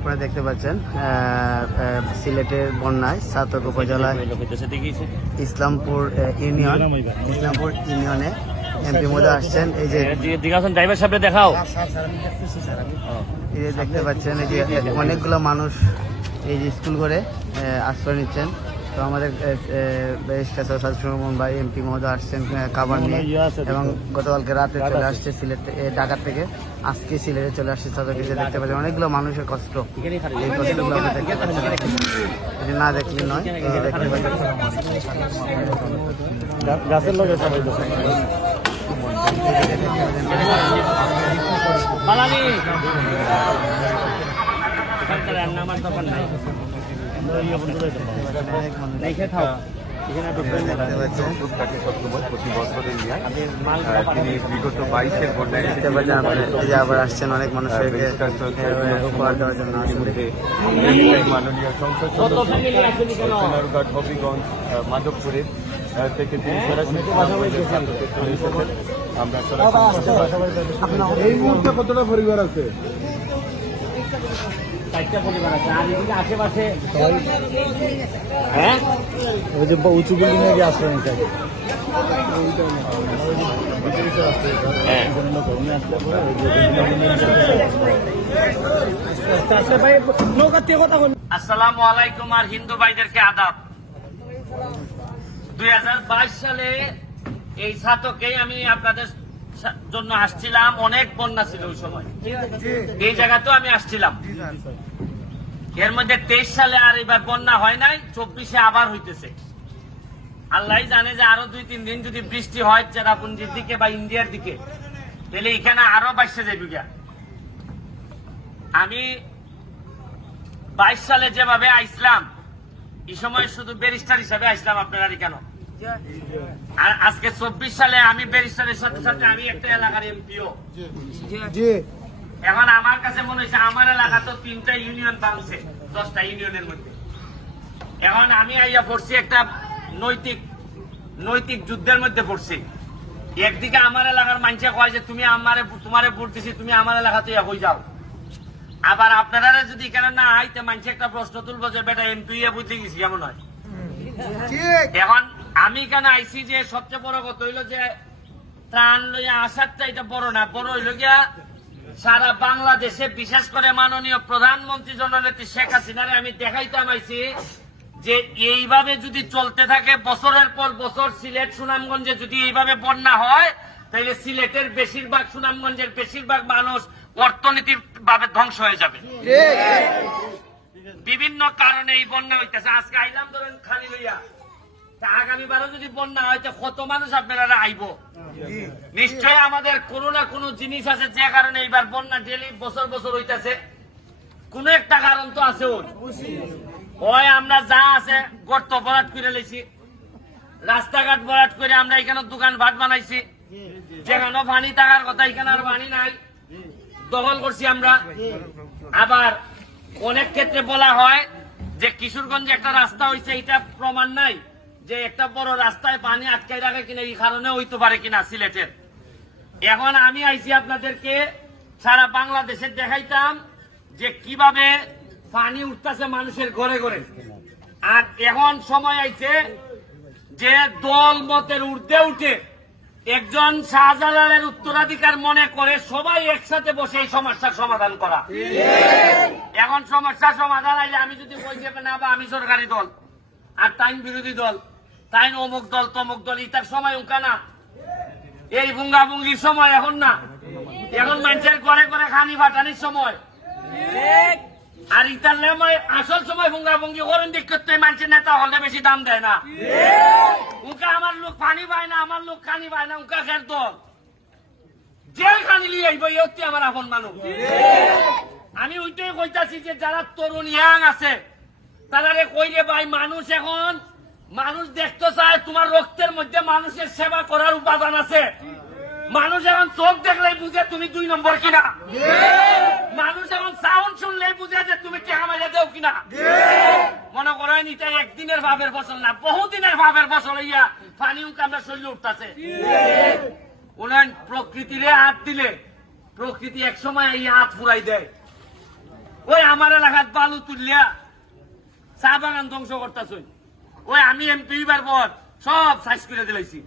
আপনারা দেখতে পাচ্ছেন সিলেটের বন্যায় ছাতক উপজেলায় ইসলামপুর ইউনিয়নে এমপি মহোদয় আসছেন। এই যে ড্রাইভার সাহেব দেখাও, এই যে দেখতে পাচ্ছেন এই যে অনেকগুলো মানুষ এই যে স্কুল করে আশ্রয় নিচ্ছেন। তো আমাদের ভাই এমপি মহোদয় আসছেন খাবার নিয়ে, এবং গতকালকে রাতে চলে আসছে সিলেট ঢাকা থেকে, আজকে সিলেটে চলে আসছে ছাতকে। দেখতে পাচ্ছেন অনেকগুলো মানুষের কষ্ট, এই কষ্টগুলো আপনি দেখতে পাচ্ছেন, যদি না দেখলে নয়। এই যে দেখতে পাচ্ছেন গাছের লোক আমার দোকান নাই, আবার আসছেন অনেক মানুষকে উপহার দেওয়ার জন্য। মাননীয় সংসদ হবিগঞ্জ মাধবপুরের থেকে তিনি আমরা এই মুহূর্তে কতটা পরিবার আছে? 4টা পরিবার আছে। আর এদিকে আশেপাশে ওই যে উঁচু বিল্ডিং এ আশ্রয় নিতে হবে। আসসালামু আলাইকুম আর হিন্দু ভাইদেরকে আদাব। 2022 সালে এই ছাতকেই আমি আপনাদের জন্য আসছিলাম। অনেক বন্যা ছিল ওই সময়, এই জায়গাতেও আমি আসছিলাম। এর মধ্যে 23 সালে আর এবার বন্যা হয় নাই, 24-এ আবার হইতেছে। আল্লাহ জানে যে আরো 2-3 দিন যদি বৃষ্টি হয় চেরাপুঞ্জির দিকে বা ইন্ডিয়ার দিকে, তাহলে এখানে আরো বাড়ছে যাবে। আমি 22 সালে যেভাবে আইসলাম, এই সময় শুধু ব্যারিস্টার হিসাবে আইসলাম আপনারা কেন, আর আজকে 24 সালে আমি ব্যারিস্টারের সাথে সাথে আমি একটা এলাকার এমপিও। এখন আমার কাছে মনে হচ্ছে আমার এলাকা তো 3টা ইউনিয়ন ভাঙছে 10টা ইউনিয়নের মধ্যে। এখন আমি আইয়া পড়ছি একটা নৈতিক যুদ্ধের মধ্যে পড়ছি। একদিকে আমার এলাকার মানুষে কয় যে তুমি তোমারে ভোট দিছি, তুমি আমার এলাকাতে হয়ে যাও। আবার আপনারা যদি এখানে না আইতে মানুষে একটা প্রশ্ন তুলবো যে বেটা এমপি বুঝতে গেছি কেমন হয়। এখন আমি কেন আইসি যে সবচেয়ে বড় কথা হইলো যে ত্রাণ লইয়া আসারটা এটা বড় না, বড় হইল গিয়া সারা বাংলাদেশে বিশেষ করে মাননীয় প্রধানমন্ত্রী জননেত্রী শেখ হাসিনারে আমি দেখাইতাম আইছি যে এইভাবে যদি চলতে থাকে বছরের পর বছর সিলেট সুনামগঞ্জে যদি এইভাবে বন্যা হয়, তাহলে সিলেটের বেশিরভাগ সুনামগঞ্জের বেশিরভাগ মানুষ অর্থনীতির ভাবে ধ্বংস হয়ে যাবে। বিভিন্ন কারণে এই বন্যা হইতেছে। আজকে আইলাম ধরেন খালি লইয়া, আগামীবারও যদি বন্যা হয় কত মানুষ আপনারা আইব। নিশ্চয় আমাদের কোনো না কোনো জিনিস আছে যে কারণে এইবার বন্যা ডেলি বছর বছর হইতেছে। কোন একটা কারণ তো আছে। ওই আমরা যা আছে গর্ত ভরাট করে লেছি, রাস্তাঘাট ভরাট করে আমরা এখানে দোকান ভাট বানাইছি, যেখানে পানি থাকার কথা এখানে আর পানি নাই, দখল করছি আমরা। আবার অনেক ক্ষেত্রে বলা হয় যে কিশোরগঞ্জে একটা রাস্তা হয়েছে, এটা প্রমাণ নাই যে একটা বড় রাস্তায় পানি আটকাই রাখে কিনা, এই কারণে হইতে পারে কিনা সিলেটের। এখন আমি আইছি আপনাদেরকে সারা বাংলাদেশে দেখাইতাম যে কিভাবে পানি উঠতেছে মানুষের ঘরে ঘরে। আর এখন সময় আইছে যে দল মতের ঊর্ধ্বে উঠে একজন শাহজালালের উত্তরাধিকার মনে করে সবাই একসাথে বসে এই সমস্যার সমাধান করা। এখন সমস্যার সমাধান আইলে আমি যদি বই দেবে না বা আমি সরকারি দল আর তাইন বিরোধী দল, তাইন অমুক দল তমুক দল, ইতার সময় উকা না, এই ভুঙ্গাভুঙ্গির সময় এখন না। এখন মানুষের ঘরে ঘরে খানি ফাটানির সময়। আর ইতার আসল সময় ভুঙ্গাভুঙ্গি করেন দেখতে মানুষের নেতা হলে বেশি দাম দেয় না। উকা আমার লোক পানি পায় না, আমার লোক খানি পায় না, উকা খের দল যে খানি লিয়ে আইব হচ্ছে আমার আপন মানুষ। আমি ওইটাই কইতাছি যে যারা তরুণ ইয়াং আছে তারা কইলে ভাই মানুষ এখন মানুষ দেখতে চায় তোমার রক্তের মধ্যে মানুষের সেবা করার উপাদান আছে। মানুষ এখন চোখ দেখলেই বুঝে তুমি 2 নম্বর কিনা, মানুষ এখন সাউন্ড শুনলেই বুঝে যে তুমি কে আমাকে দেও কিনা। মনে করেন এটা একদিনের ভাবের ফসল না, বহুদিনের ভাবের ফসল। ইয়া পানি আমরা শরীরে উঠতেছে। উনান প্রকৃতিরে হাত দিলে প্রকৃতি এক সময় এই হাত ফুরাই দেয়। ওই আমার এলাকাত বালু তুললিয়া চা বাগান ধ্বংস করতেছ ওই আমি এমপি বার পর সব সাইজ করে দিলাইছি